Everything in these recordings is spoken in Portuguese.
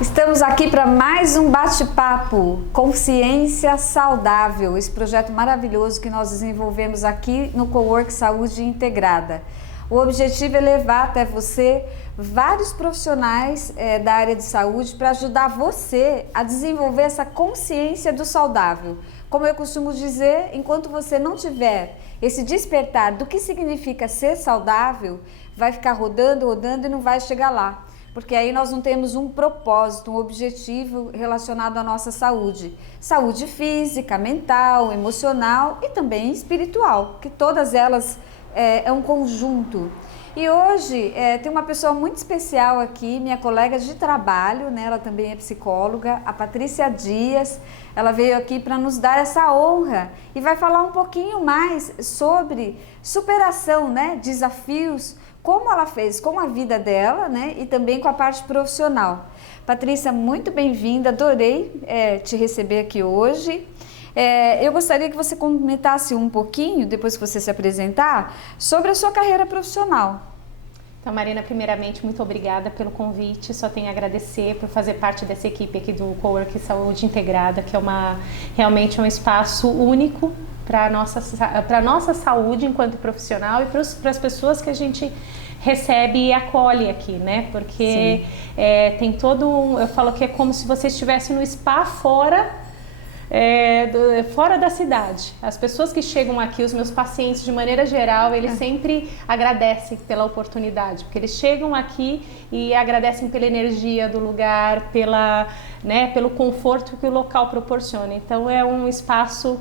Estamos aqui para mais um bate-papo, Consciência Saudável, esse projeto maravilhoso que nós desenvolvemos aqui no Cowork Saúde Integrada. O objetivo é levar até você vários profissionais da área de saúde para ajudar você a desenvolver essa consciência do saudável. Como eu costumo dizer, enquanto você não tiver esse despertar do que significa ser saudável, vai ficar rodando e não vai chegar lá. Porque aí nós não temos um propósito, um objetivo relacionado à nossa saúde. Saúde física, mental, emocional e também espiritual, que todas elas é um conjunto. E hoje tem uma pessoa muito especial aqui, minha colega de trabalho, né? Ela também é psicóloga, a Patrícia Dias. Ela veio aqui para nos dar essa honra e vai falar um pouquinho mais sobre superação, né? Desafios, como ela fez com a vida dela, né? E também com a parte profissional. Patrícia, muito bem-vinda, adorei te receber aqui hoje. Eu gostaria que você comentasse um pouquinho, depois que você se apresentar, sobre a sua carreira profissional. Então, Marina, primeiramente, muito obrigada pelo convite. Só tenho a agradecer por fazer parte dessa equipe aqui do Cowork Saúde Integrada, que é realmente um espaço único para a nossa saúde enquanto profissional e para as pessoas que a gente recebe e acolhe aqui, né? Porque tem todo um... Eu falo que é como se você estivesse no spa fora da cidade. As pessoas que chegam aqui, os meus pacientes de maneira geral, eles sempre agradecem pela oportunidade, porque eles chegam aqui e agradecem pela energia do lugar, pelo conforto que o local proporciona. Então é um espaço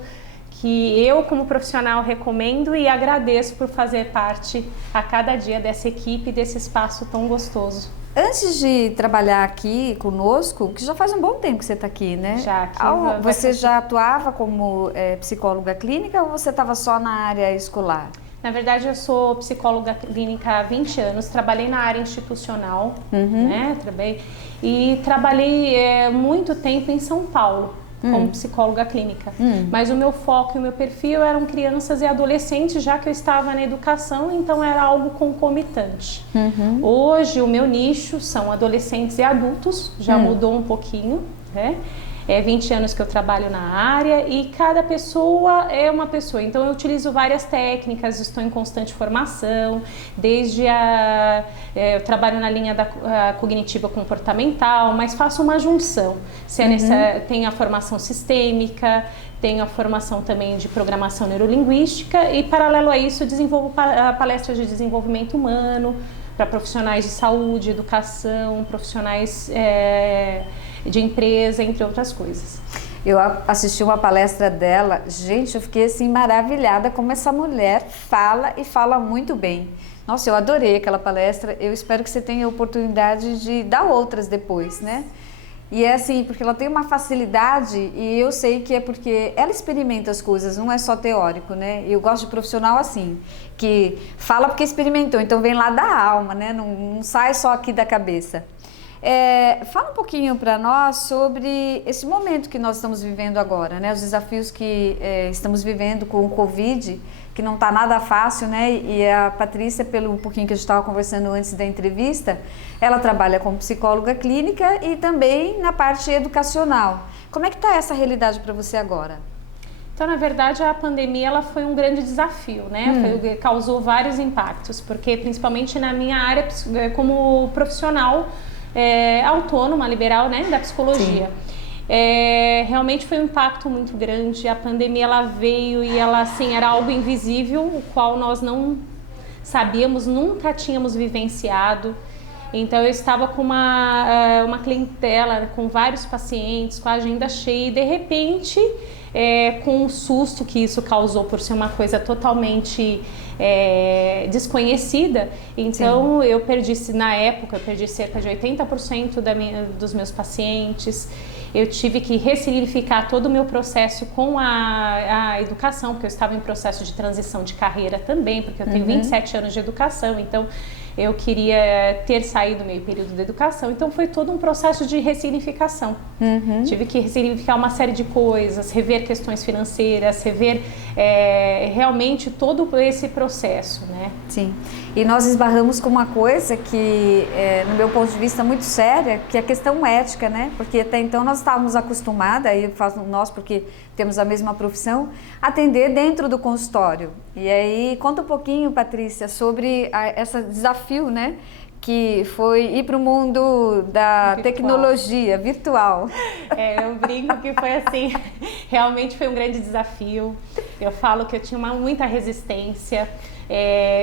que eu, como profissional, recomendo e agradeço por fazer parte a cada dia dessa equipe, desse espaço tão gostoso. Antes de trabalhar aqui conosco, que já faz um bom tempo que você está aqui, né? Já aqui. Você já atuava como psicóloga clínica ou você estava só na área escolar? Na verdade, eu sou psicóloga clínica há 20 anos, trabalhei na área institucional, né? Trabalhei muito tempo em São Paulo. Como psicóloga clínica, mas o meu foco e o meu perfil eram crianças e adolescentes, já que eu estava na educação, então era algo concomitante. Hoje o meu nicho são adolescentes e adultos, já mudou um pouquinho, né? 20 anos que eu trabalho na área e cada pessoa é uma pessoa, então eu utilizo várias técnicas, estou em constante formação, eu trabalho na linha da cognitiva comportamental, mas faço uma junção, tem a formação sistêmica, tenho a formação também de programação neurolinguística e paralelo a isso desenvolvo palestras de desenvolvimento humano para profissionais de saúde, educação, profissionais de empresa, entre outras coisas. Eu assisti uma palestra dela, gente, eu fiquei assim maravilhada como essa mulher fala e fala muito bem. Nossa, eu adorei aquela palestra, eu espero que você tenha a oportunidade de dar outras depois, né? E é assim, porque ela tem uma facilidade e eu sei que é porque ela experimenta as coisas, não é só teórico, né? Eu gosto de profissional assim, que fala porque experimentou, então vem lá da alma, né? Não sai só aqui da cabeça. Fala um pouquinho para nós sobre esse momento que nós estamos vivendo agora, né? Os desafios que estamos vivendo com o Covid, que não está nada fácil, né? E a Patrícia, pelo pouquinho que a gente estava conversando antes da entrevista, ela trabalha como psicóloga clínica e também na parte educacional. Como é que está essa realidade para você agora? Então, na verdade, a pandemia ela foi um grande desafio, né? Causou vários impactos, porque principalmente na minha área como profissional autônoma, liberal, né, da psicologia. Realmente foi um impacto muito grande. A pandemia ela veio e ela assim era algo invisível, o qual nós não sabíamos, nunca tínhamos vivenciado. Então eu estava com uma clientela, com vários pacientes, com a agenda cheia e de repente, com o susto que isso causou por ser uma coisa totalmente desconhecida, então eu perdi cerca de 80% dos meus pacientes. Eu tive que ressignificar todo o meu processo com a educação, porque eu estava em processo de transição de carreira também, porque eu tenho 27 anos de educação, então eu queria ter saído do meu período de educação, então foi todo um processo de ressignificação. Tive que ressignificar uma série de coisas, rever questões financeiras, rever realmente todo esse processo, né? Sim, e nós esbarramos com uma coisa que, no meu ponto de vista, muito séria, que é a questão ética, né? Porque até então nós estávamos acostumadas, aí eu falo nós porque temos a mesma profissão, atender dentro do consultório. E aí, conta um pouquinho, Patrícia, sobre esse desafio, né? Que foi ir para o mundo da tecnologia virtual. Eu brinco que foi assim, realmente foi um grande desafio. Eu falo que eu tinha muita resistência.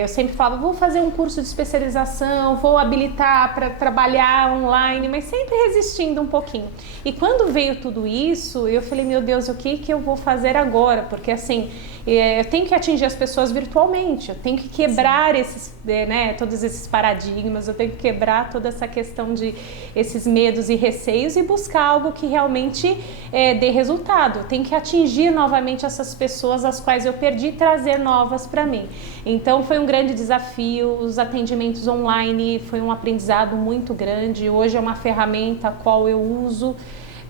Eu sempre falava, vou fazer um curso de especialização, vou habilitar para trabalhar online, mas sempre resistindo um pouquinho. E quando veio tudo isso, eu falei, meu Deus, o que eu vou fazer agora? Porque assim, eu tenho que atingir as pessoas virtualmente, eu tenho que quebrar todos esses paradigmas, eu tenho que quebrar toda essa questão de esses medos e receios e buscar algo que realmente dê resultado. Eu tenho que atingir novamente essas pessoas as quais eu perdi e trazer novas para mim. Então foi um grande desafio, os atendimentos online foi um aprendizado muito grande, hoje é uma ferramenta a qual eu uso.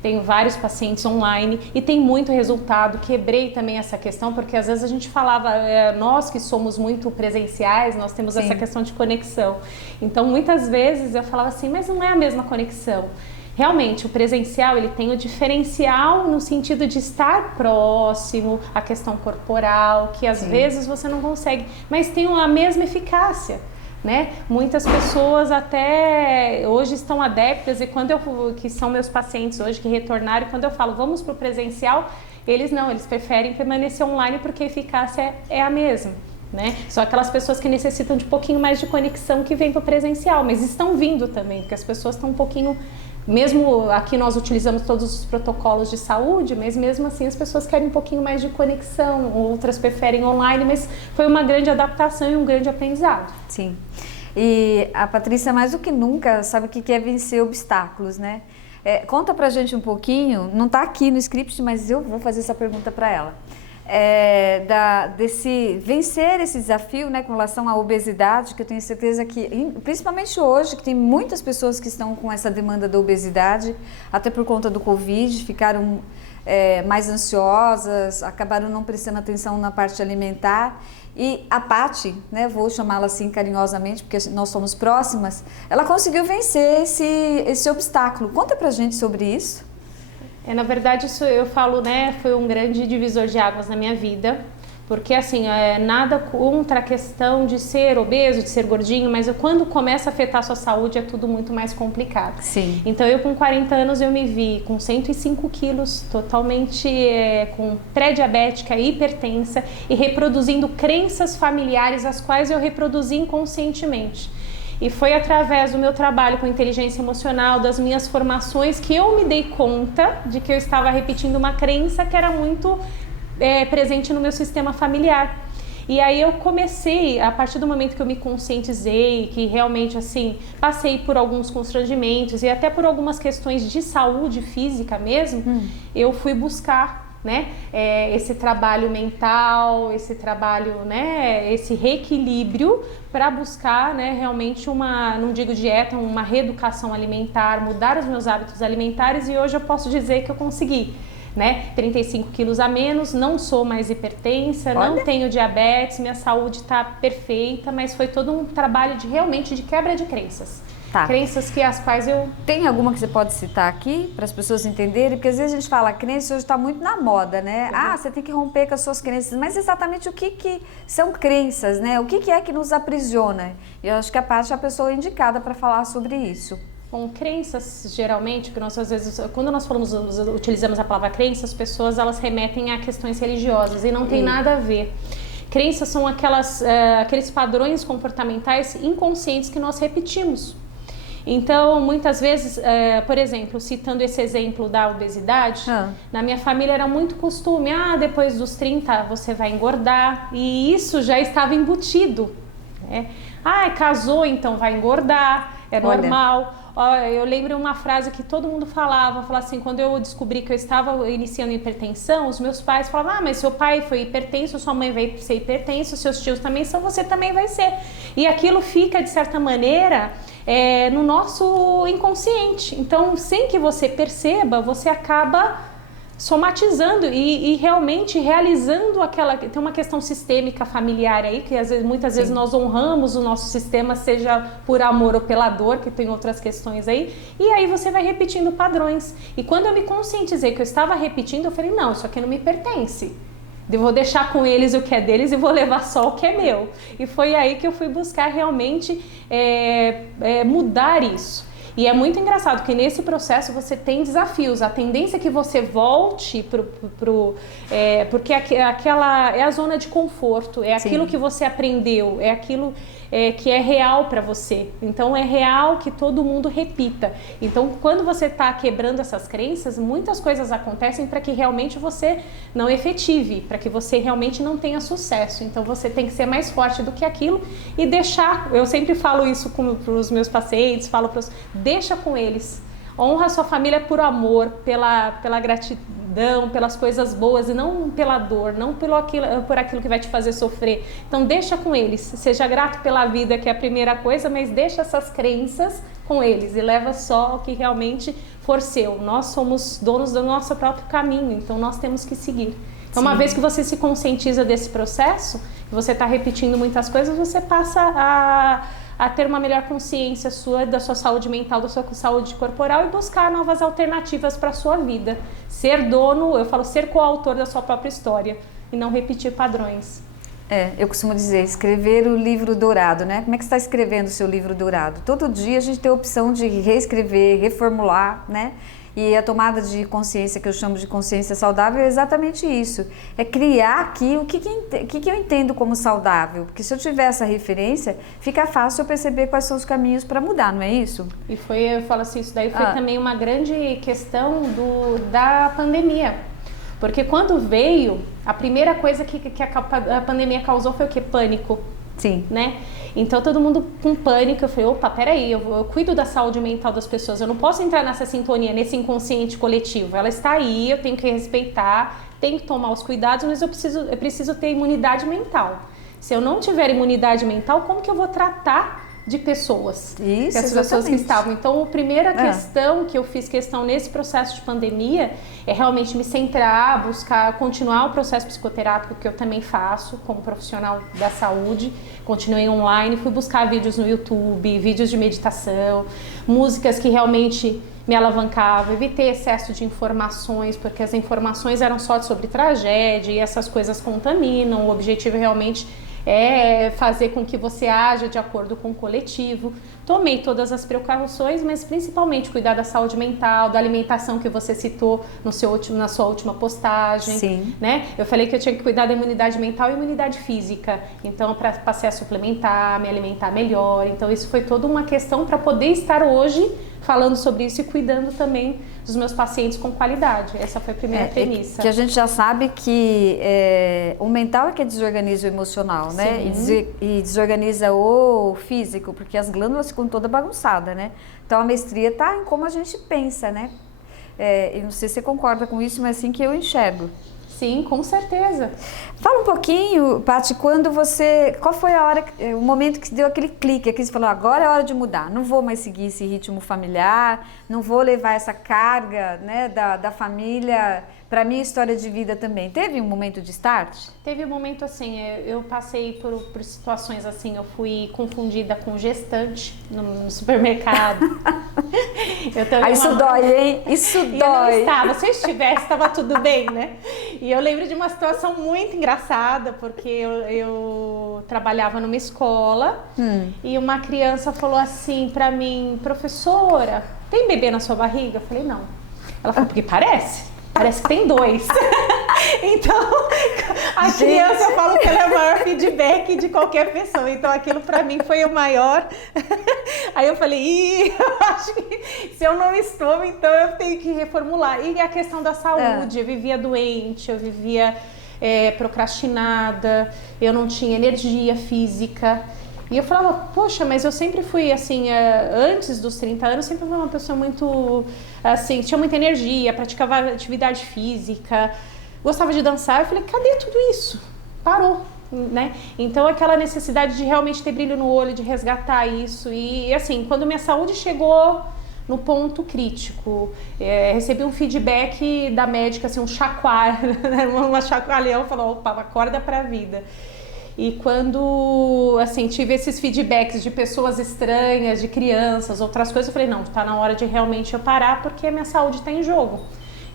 Tenho vários pacientes online e tem muito resultado. Quebrei também essa questão, porque às vezes a gente falava, nós que somos muito presenciais, nós temos essa questão de conexão. Então, muitas vezes eu falava assim, mas não é a mesma conexão. Realmente, o presencial, ele tem o diferencial no sentido de estar próximo, a questão corporal, que às vezes você não consegue, mas tem a mesma eficácia. Né? Muitas pessoas até hoje estão adeptas e que são meus pacientes hoje que retornaram, quando eu falo vamos para o presencial, eles preferem permanecer online porque a eficácia é a mesma. Né? Só aquelas pessoas que necessitam de um pouquinho mais de conexão que vêm para o presencial, mas estão vindo também, porque as pessoas estão um pouquinho, mesmo aqui nós utilizamos todos os protocolos de saúde, mas mesmo assim as pessoas querem um pouquinho mais de conexão, outras preferem online, mas foi uma grande adaptação e um grande aprendizado. Sim, e a Patrícia mais do que nunca sabe o que é vencer obstáculos, né? Conta pra gente um pouquinho, não tá aqui no script, mas eu vou fazer essa pergunta para ela. Desse vencer esse desafio, né, com relação à obesidade, que eu tenho certeza que, principalmente hoje, que tem muitas pessoas que estão com essa demanda da obesidade, até por conta do Covid, ficaram mais ansiosas, acabaram não prestando atenção na parte alimentar. E a Paty, né, vou chamá-la assim carinhosamente, porque nós somos próximas, ela conseguiu vencer esse obstáculo. Conta pra gente sobre isso. Na verdade, isso eu falo, né, foi um grande divisor de águas na minha vida, porque assim, nada contra a questão de ser obeso, de ser gordinho, mas quando começa a afetar a sua saúde é tudo muito mais complicado. Sim. Então eu com 40 anos eu me vi com 105 quilos, totalmente com pré-diabética, hipertensa e reproduzindo crenças familiares as quais eu reproduzi inconscientemente. E foi através do meu trabalho com inteligência emocional, das minhas formações, que eu me dei conta de que eu estava repetindo uma crença que era muito presente no meu sistema familiar. E aí eu comecei, a partir do momento que eu me conscientizei, que realmente assim, passei por alguns constrangimentos e até por algumas questões de saúde física mesmo, eu fui buscar, né, esse trabalho mental, esse trabalho, né, esse reequilíbrio para buscar, né, realmente não digo dieta, uma reeducação alimentar, mudar os meus hábitos alimentares, e hoje eu posso dizer que eu consegui. Né? 35 quilos a menos, não sou mais hipertensa, não tenho diabetes, minha saúde está perfeita, mas foi todo um trabalho realmente de quebra de crenças. Tá. Crenças as quais eu... Tem alguma que você pode citar aqui para as pessoas entenderem? Porque às vezes a gente fala, crença hoje está muito na moda, né? Você tem que romper com as suas crenças, mas exatamente o que são crenças, né? O que é que nos aprisiona? E eu acho que a Paty é a pessoa indicada para falar sobre isso. Bom, crenças, geralmente, que nós às vezes, quando nós utilizamos a palavra crença, as pessoas elas remetem a questões religiosas e não tem nada a ver. Crenças são aqueles padrões comportamentais inconscientes que nós repetimos. Então, muitas vezes, por exemplo, citando esse exemplo da obesidade, na minha família era muito costume, depois dos 30 você vai engordar, e isso já estava embutido. Né? Casou, então vai engordar, é normal. Eu lembro uma frase que todo mundo falava assim, quando eu descobri que eu estava iniciando hipertensão, os meus pais falavam, mas seu pai foi hipertenso, sua mãe vai ser hipertenso, seus tios também são, você também vai ser. E aquilo fica, de certa maneira, no nosso inconsciente. Então, sem que você perceba, você acaba somatizando e realmente realizando tem uma questão sistêmica familiar aí, que muitas vezes nós honramos o nosso sistema, seja por amor ou pela dor, que tem outras questões aí, e aí você vai repetindo padrões. E quando eu me conscientizei que eu estava repetindo, eu falei, não, isso aqui não me pertence. Eu vou deixar com eles o que é deles e vou levar só o que é meu. E foi aí que eu fui buscar realmente mudar isso. E é muito engraçado que nesse processo você tem desafios. A tendência é que você volte porque aquela é a zona de conforto, é aquilo que você aprendeu, é aquilo que é real para você. Então é real que todo mundo repita. Então quando você está quebrando essas crenças, muitas coisas acontecem para que realmente você não efetive, para que você realmente não tenha sucesso. Então você tem que ser mais forte do que aquilo e deixar. Eu sempre falo isso para os meus pacientes, deixa com eles. Honra a sua família por amor, pela gratidão, pelas coisas boas e não pela dor, não por aquilo que vai te fazer sofrer. Então deixa com eles. Seja grato pela vida, que é a primeira coisa, mas deixa essas crenças com eles e leva só o que realmente for seu. Nós somos donos do nosso próprio caminho, então nós temos que seguir. Então, uma vez que você se conscientiza desse processo, que você está repetindo muitas coisas, você passa a ter uma melhor consciência da sua saúde mental, da sua saúde corporal e buscar novas alternativas para a sua vida. Ser dono, eu falo, ser coautor da sua própria história e não repetir padrões. Eu costumo dizer, escrever o livro dourado, né? Como é que você está escrevendo o seu livro dourado? Todo dia a gente tem a opção de reescrever, reformular, né? E a tomada de consciência, que eu chamo de consciência saudável, é exatamente isso. É criar aqui o que eu entendo como saudável. Porque se eu tiver essa referência, fica fácil eu perceber quais são os caminhos para mudar, não é isso? E eu falo assim, isso daí foi também uma grande questão da pandemia. Porque quando veio, a primeira coisa que a pandemia causou foi o quê? Pânico. Sim. Né? Então todo mundo com pânico, eu falei, opa, peraí, eu cuido da saúde mental das pessoas, eu não posso entrar nessa sintonia, nesse inconsciente coletivo, ela está aí, eu tenho que respeitar, tenho que tomar os cuidados, mas eu preciso ter imunidade mental. Se eu não tiver imunidade mental, como que eu vou tratar de pessoas? Isso, as pessoas que estavam. Então, a primeira questão que eu fiz questão nesse processo de pandemia é realmente me centrar, buscar, continuar o processo psicoterápico que eu também faço como profissional da saúde. Continuei online, fui buscar vídeos no YouTube, vídeos de meditação, músicas que realmente me alavancavam, evitei excesso de informações, porque as informações eram só sobre tragédia e essas coisas contaminam. O objetivo realmente é fazer com que você haja de acordo com o coletivo. Tomei todas as precauções, mas principalmente cuidar da saúde mental, da alimentação que você citou na sua última postagem. Sim. Né? Eu falei que eu tinha que cuidar da imunidade mental e imunidade física. Então, passei a suplementar, me alimentar melhor. Então, isso foi toda uma questão para poder estar hoje falando sobre isso e cuidando também dos meus pacientes com qualidade. Essa foi a primeira premissa. Que a gente já sabe que o mental é que desorganiza o emocional, né? E desorganiza o físico, porque as glândulas ficam toda bagunçada, né? Então a mestria está em como a gente pensa, né? Eu não sei se você concorda com isso, mas é assim que eu enxergo. Sim, com certeza. Fala um pouquinho, Paty, qual foi o momento que deu aquele clique, que você falou, agora é hora de mudar, não vou mais seguir esse ritmo familiar, não vou levar essa carga, né, da família para a minha história de vida também. Teve um momento de start? Teve um momento assim, eu passei por situações assim, eu fui confundida com gestante no supermercado. Isso dói, hein? Isso dói. Eu não estava, se eu estivesse, estava tudo bem, né? E eu lembro de uma situação muito engraçada, porque eu trabalhava numa escola e uma criança falou assim pra mim, professora, tem bebê na sua barriga? Eu falei, não. Ela falou, porque parece que tem 2. Então, a criança, eu falo que ela é o maior feedback de qualquer pessoa. Então, aquilo pra mim foi o maior. Aí eu falei, eu acho que se eu não estou, então eu tenho que reformular. E a questão da saúde, eu vivia doente, eu vivia procrastinada, eu não tinha energia física. E eu falava, poxa, mas eu sempre fui assim, antes dos 30 anos, sempre fui uma pessoa muito, assim, tinha muita energia, praticava atividade física, gostava de dançar. Eu falei, cadê tudo isso? Parou, né? Então aquela necessidade de realmente ter brilho no olho, de resgatar isso. E assim, quando minha saúde chegou no ponto crítico, recebi um feedback da médica, assim, um chacoalho, uma chacoalhão, falou, opa, acorda pra vida. E quando, assim, tive esses feedbacks de pessoas estranhas, de crianças, outras coisas, eu falei, não, tá na hora de realmente eu parar, porque a minha saúde tá em jogo.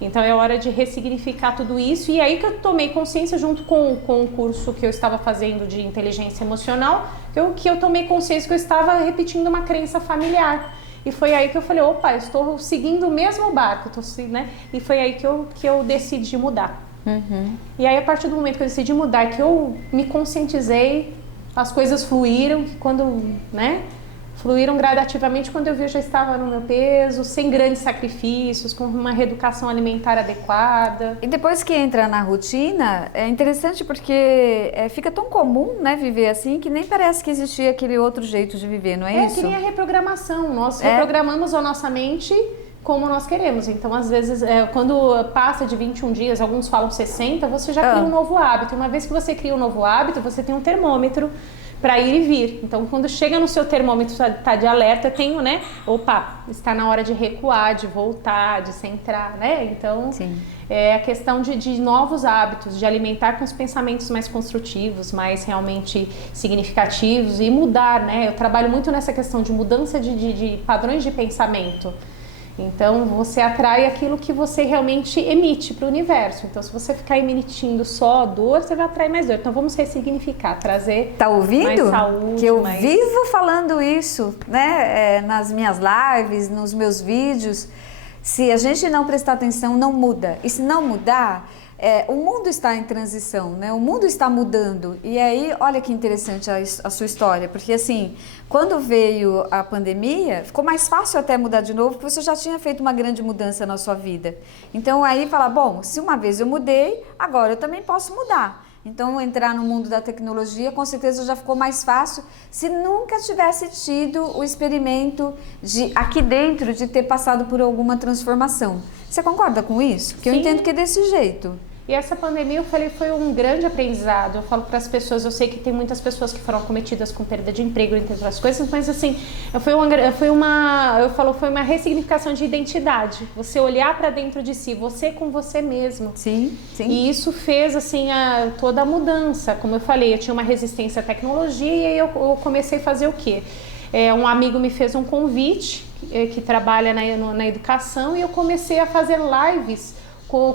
Então é hora de ressignificar tudo isso. E aí que eu tomei consciência, junto com o curso que eu estava fazendo de inteligência emocional, que eu tomei consciência que eu estava repetindo uma crença familiar. E foi aí que eu falei, opa, eu estou seguindo o mesmo barco, né? E foi aí que eu decidi mudar. Uhum. E aí, a partir do momento que eu decidi mudar, que eu me conscientizei, as coisas fluíram, que quando, né, fluíram gradativamente, quando eu vi eu já estava no meu peso, sem grandes sacrifícios, com uma reeducação alimentar adequada. E depois que entra na rotina, é interessante porque fica tão comum, né, viver assim, que nem parece que existia aquele outro jeito de viver, não é isso? É que nem a reprogramação, nós reprogramamos a nossa mente como nós queremos. Então, às vezes, quando passa de 21 dias, alguns falam 60, você já cria um novo hábito. Uma vez que você cria um novo hábito, você tem um termômetro para ir e vir. Então, quando chega no seu termômetro, tá de alerta, tenho, né? Opa, está na hora de recuar, de voltar, de centrar, né? Então, sim, é a questão de novos hábitos, de alimentar com os pensamentos mais construtivos, mais realmente significativos e mudar, né? Eu trabalho muito nessa questão de mudança de padrões de pensamento. Então, você atrai aquilo que você realmente emite para o universo. Então, se você ficar emitindo só dor, você vai atrair mais dor. Então, vamos ressignificar, trazer mais saúde. Que eu vivo falando isso, né? Nas minhas lives, nos meus vídeos. Se a gente não prestar atenção, não muda. E se não mudar, o mundo está em transição, né? O mundo está mudando. E aí, olha que interessante a sua história, porque assim, quando veio a pandemia, ficou mais fácil até mudar de novo, porque você já tinha feito uma grande mudança na sua vida. Então aí fala, bom, se uma vez eu mudei, agora eu também posso mudar. Então entrar no mundo da tecnologia, com certeza já ficou mais fácil, se nunca tivesse tido o experimento aqui dentro de ter passado por alguma transformação. Você concorda com isso? Porque eu entendo que é desse jeito. E essa pandemia, eu falei, foi um grande aprendizado. Eu falo para as pessoas, eu sei que tem muitas pessoas que foram acometidas com perda de emprego, entre outras coisas, mas assim, foi uma ressignificação de identidade. Você olhar para dentro de si, você com você mesmo. Sim, sim. E isso fez, assim, toda a mudança. Como eu falei, eu tinha uma resistência à tecnologia e aí eu comecei a fazer o quê? Um amigo me fez um convite, que trabalha na educação, e eu comecei a fazer lives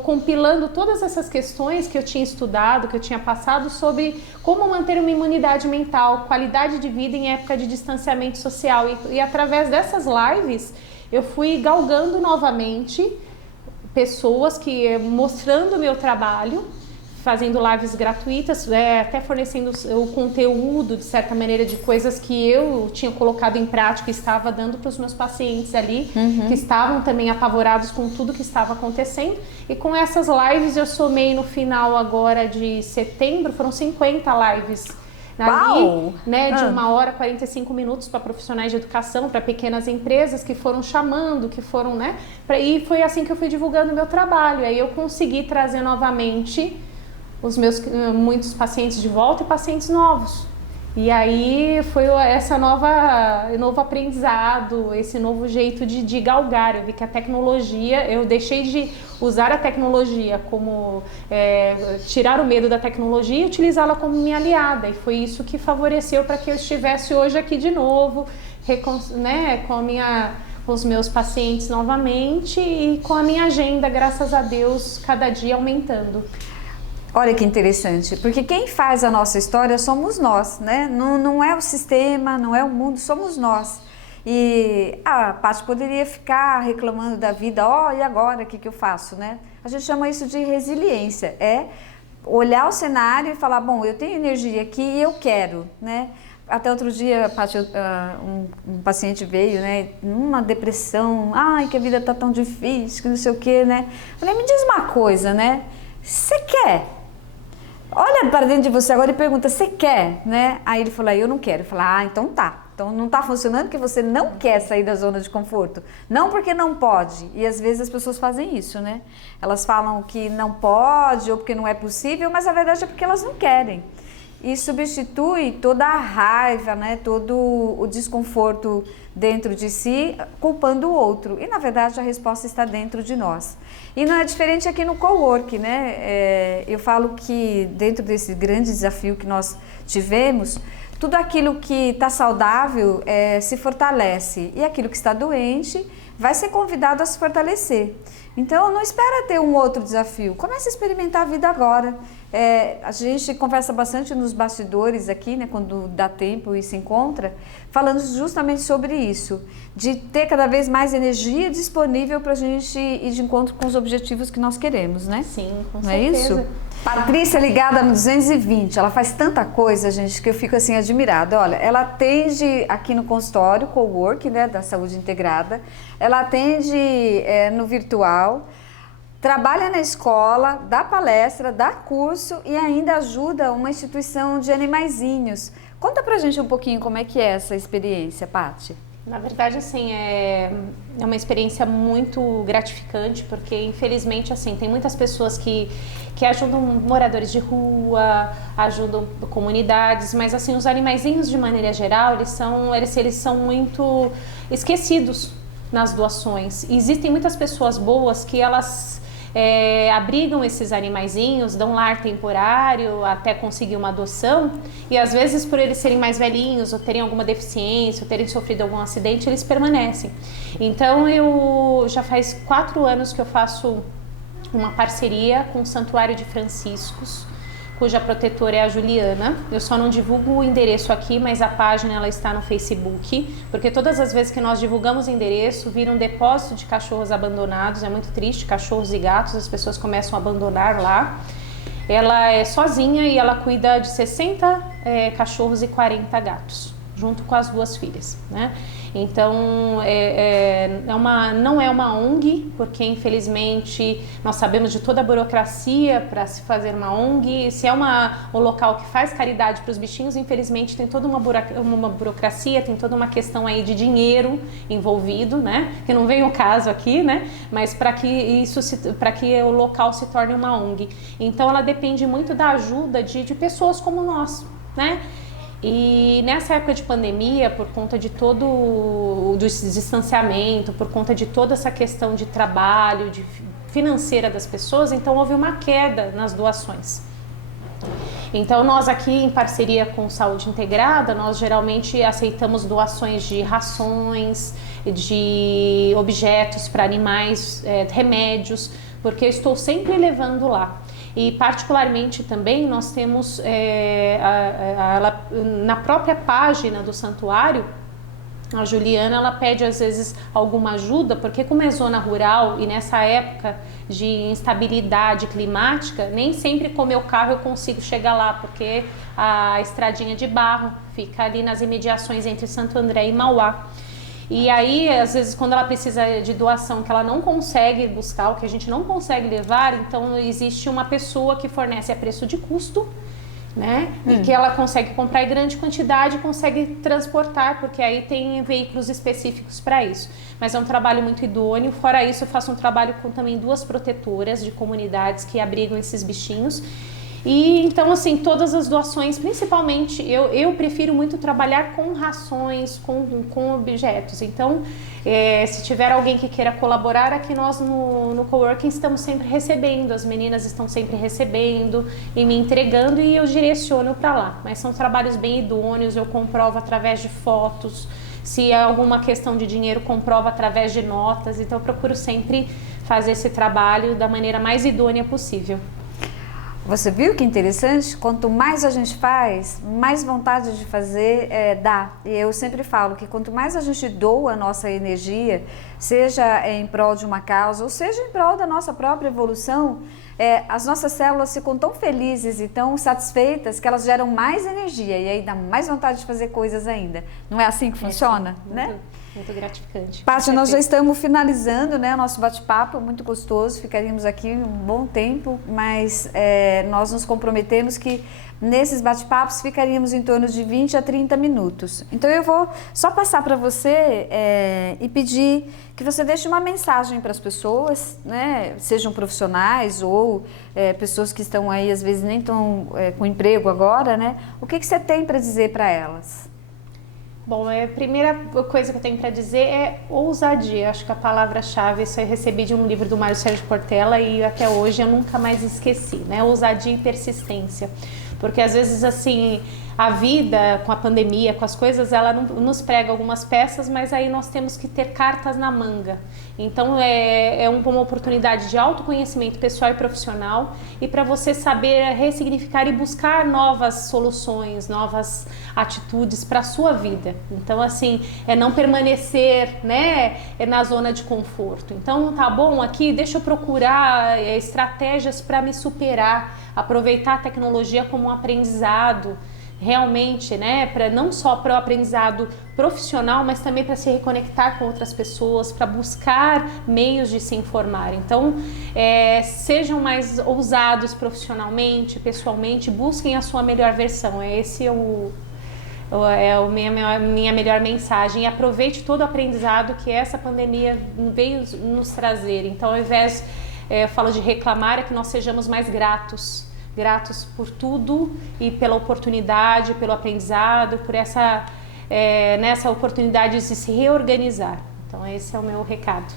compilando todas essas questões que eu tinha estudado, que eu tinha passado sobre como manter uma imunidade mental, qualidade de vida em época de distanciamento social. E através dessas lives eu fui galgando novamente pessoas mostrando o meu trabalho, fazendo lives gratuitas, até fornecendo o conteúdo, de certa maneira, de coisas que eu tinha colocado em prática e estava dando para os meus pacientes ali, que estavam também apavorados com tudo que estava acontecendo. E com essas lives eu somei no final agora de setembro, foram 50 lives ali, né, de 1h e 45 minutos para profissionais de educação, para pequenas empresas que foram chamando, que foram, né, e foi assim que eu fui divulgando o meu trabalho. Aí eu consegui trazer novamente os meus muitos pacientes de volta e pacientes novos. E aí foi esse novo aprendizado, esse novo jeito de galgar. Eu vi que a tecnologia, eu deixei de usar a tecnologia como tirar o medo da tecnologia e utilizá-la como minha aliada. E foi isso que favoreceu para que eu estivesse hoje aqui de novo, né, com os meus pacientes novamente e com a minha agenda, graças a Deus, cada dia aumentando. Olha que interessante, porque quem faz a nossa história somos nós, né? Não é o sistema, não é o mundo, somos nós. E a Paty poderia ficar reclamando da vida, e agora, o que eu faço, né? A gente chama isso de resiliência, olhar o cenário e falar, bom, eu tenho energia aqui e eu quero, né? Até outro dia, Paty, um paciente veio, né, numa depressão, que a vida tá tão difícil, que não sei o quê, né? Falei, me diz uma coisa, né? Você quer? olha para dentro de você agora e pergunta, você quer, né? Aí ele falou, eu não quero. Eu falei, então tá. Então não tá funcionando porque você não quer sair da zona de conforto. Não porque não pode. E às vezes as pessoas fazem isso, né? Elas falam que não pode ou porque não é possível, mas a verdade é porque elas não querem. E substitui toda a raiva, né? Todo o desconforto dentro de si, culpando o outro. E na verdade a resposta está dentro de nós. E não é diferente aqui no cowork, né? Eu falo que dentro desse grande desafio que nós tivemos, tudo aquilo que está saudável se fortalece e aquilo que está doente vai ser convidado a se fortalecer. Então não espera ter um outro desafio, comece a experimentar a vida agora. A gente conversa bastante nos bastidores aqui, né, quando dá tempo e se encontra, falando justamente sobre isso, de ter cada vez mais energia disponível para a gente ir de encontro com os objetivos que nós queremos, né? Sim, com não certeza. É isso? Patrícia ligada no 220, ela faz tanta coisa, gente, que eu fico assim admirada. Olha, ela atende aqui no consultório, cowork, né, da saúde integrada, ela atende no virtual, trabalha na escola, dá palestra, dá curso e ainda ajuda uma instituição de animaizinhos. Conta pra gente um pouquinho como é que é essa experiência, Paty. Na verdade, assim, é uma experiência muito gratificante, porque infelizmente, assim, tem muitas pessoas que ajudam moradores de rua, ajudam comunidades, mas assim, os animaizinhos de maneira geral, eles são muito esquecidos nas doações. E existem muitas pessoas boas que elas abrigam esses animaizinhos, dão lar temporário até conseguir uma adoção, e às vezes por eles serem mais velhinhos ou terem alguma deficiência ou terem sofrido algum acidente, eles permanecem. Então eu já faz 4 anos que eu faço uma parceria com o Santuário de Franciscos, cuja protetora é a Juliana. Eu só não divulgo o endereço aqui, mas a página ela está no Facebook, porque todas as vezes que nós divulgamos o endereço, vira um depósito de cachorros abandonados, é muito triste, cachorros e gatos, as pessoas começam a abandonar lá. Ela é sozinha e ela cuida de 60 cachorros e 40 gatos, junto com as 2 filhas, né? Então, não é uma ONG, porque infelizmente nós sabemos de toda a burocracia para se fazer uma ONG. Se é um local que faz caridade para os bichinhos, infelizmente tem toda uma burocracia, tem toda uma questão aí de dinheiro envolvido, né? Que não vem o caso aqui, né? Mas para que o local se torne uma ONG. Então, ela depende muito da ajuda de pessoas como nós, né? E nessa época de pandemia, por conta de todo o distanciamento, por conta de toda essa questão de trabalho, financeira das pessoas, então houve uma queda nas doações. Então nós aqui em parceria com Saúde Integrada, nós geralmente aceitamos doações de rações, de objetos para animais, remédios, porque eu estou sempre levando lá. E particularmente também nós temos na própria página do santuário, a Juliana ela pede às vezes alguma ajuda, porque como é zona rural e nessa época de instabilidade climática, nem sempre com o meu carro eu consigo chegar lá, porque a estradinha de barro fica ali nas imediações entre Santo André e Mauá. E aí, às vezes, quando ela precisa de doação que ela não consegue buscar, o que a gente não consegue levar, então existe uma pessoa que fornece a preço de custo, né? E que ela consegue comprar em grande quantidade e consegue transportar, porque aí tem veículos específicos para isso. Mas é um trabalho muito idôneo. Fora isso, eu faço um trabalho com também 2 protetoras de comunidades que abrigam esses bichinhos. E então, assim, todas as doações, principalmente, eu prefiro muito trabalhar com rações, com objetos. Então, se tiver alguém que queira colaborar, aqui nós no Coworking estamos sempre recebendo, as meninas estão sempre recebendo e me entregando e eu direciono para lá. Mas são trabalhos bem idôneos, eu comprovo através de fotos, se é alguma questão de dinheiro, comprovo através de notas. Então, eu procuro sempre fazer esse trabalho da maneira mais idônea possível. Você viu que interessante? Quanto mais a gente faz, mais vontade de fazer dá. E eu sempre falo que quanto mais a gente doa a nossa energia, seja em prol de uma causa ou seja em prol da nossa própria evolução, as nossas células ficam tão felizes e tão satisfeitas que elas geram mais energia e aí dá mais vontade de fazer coisas ainda. Não é assim que funciona, sim, né? Muito gratificante. Pátia, nós já estamos finalizando, né, o nosso bate-papo, muito gostoso, ficaríamos aqui um bom tempo, mas nós nos comprometemos que nesses bate-papos ficaríamos em torno de 20 a 30 minutos. Então eu vou só passar para você e pedir que você deixe uma mensagem para as pessoas, né, sejam profissionais ou pessoas que estão aí, às vezes nem estão com emprego agora, né, o que você tem para dizer para elas? Bom, a primeira coisa que eu tenho para dizer é ousadia. Acho que a palavra-chave, isso eu recebi de um livro do Mário Sérgio Cortella e até hoje eu nunca mais esqueci, né? Ousadia e persistência. Porque às vezes, assim, a vida com a pandemia, com as coisas, ela nos prega algumas peças, mas aí nós temos que ter cartas na manga. Então é uma oportunidade de autoconhecimento pessoal e profissional e para você saber ressignificar e buscar novas soluções, novas atitudes para a sua vida. Então, assim, é não permanecer, né, na zona de conforto. Então, tá bom aqui, deixa eu procurar estratégias para me superar, aproveitar a tecnologia como um aprendizado, realmente, né, não só para o aprendizado profissional, mas também para se reconectar com outras pessoas, para buscar meios de se informar. Então, sejam mais ousados profissionalmente, pessoalmente, busquem a sua melhor versão. Esse é a minha melhor mensagem. E aproveite todo o aprendizado que essa pandemia veio nos trazer. Então, ao invés, eu falo de reclamar, é que nós sejamos mais gratos por tudo e pela oportunidade, pelo aprendizado, por essa oportunidade de se reorganizar. Então esse é o meu recado.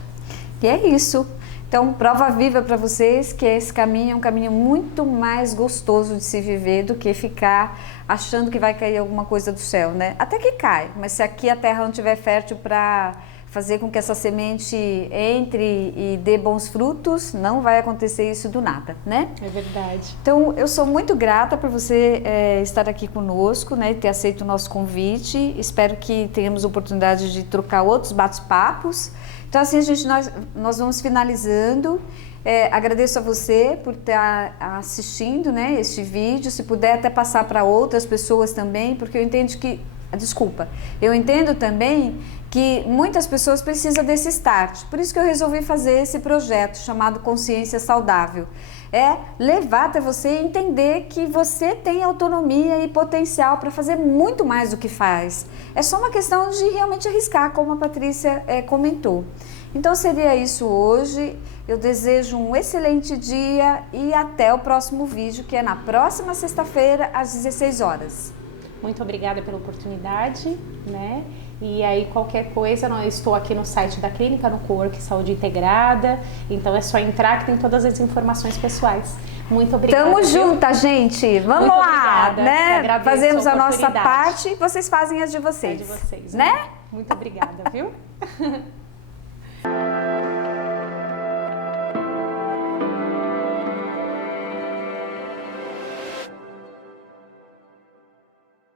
E é isso. Então, prova viva para vocês que esse caminho é um caminho muito mais gostoso de se viver do que ficar achando que vai cair alguma coisa do céu, né? Até que cai, mas se aqui a terra não estiver fértil para fazer com que essa semente entre e dê bons frutos, não vai acontecer isso do nada, né? É verdade. Então, eu sou muito grata por você estar aqui conosco, né, e ter aceito o nosso convite. Espero que tenhamos oportunidade de trocar outros bate-papos. Então, assim, nós vamos finalizando. Agradeço a você por estar assistindo, né, este vídeo. Se puder até passar para outras pessoas também, porque eu entendo também que muitas pessoas precisam desse start. Por isso que eu resolvi fazer esse projeto chamado Consciência Saudável. Levar até você e entender que você tem autonomia e potencial para fazer muito mais do que faz. É só uma questão de realmente arriscar, como a Patrícia comentou. Então seria isso hoje. Eu desejo um excelente dia e até o próximo vídeo, que é na próxima sexta-feira, às 16 horas. Muito obrigada pela oportunidade, né? E aí qualquer coisa, eu estou aqui no site da Clínica no Cowork Saúde Integrada, então é só entrar que tem todas as informações pessoais. Muito obrigada. Tamo junta, gente. Vamos muito lá, obrigada, né? Fazemos a nossa parte, vocês fazem as de vocês. É de vocês, né? Muito obrigada, viu?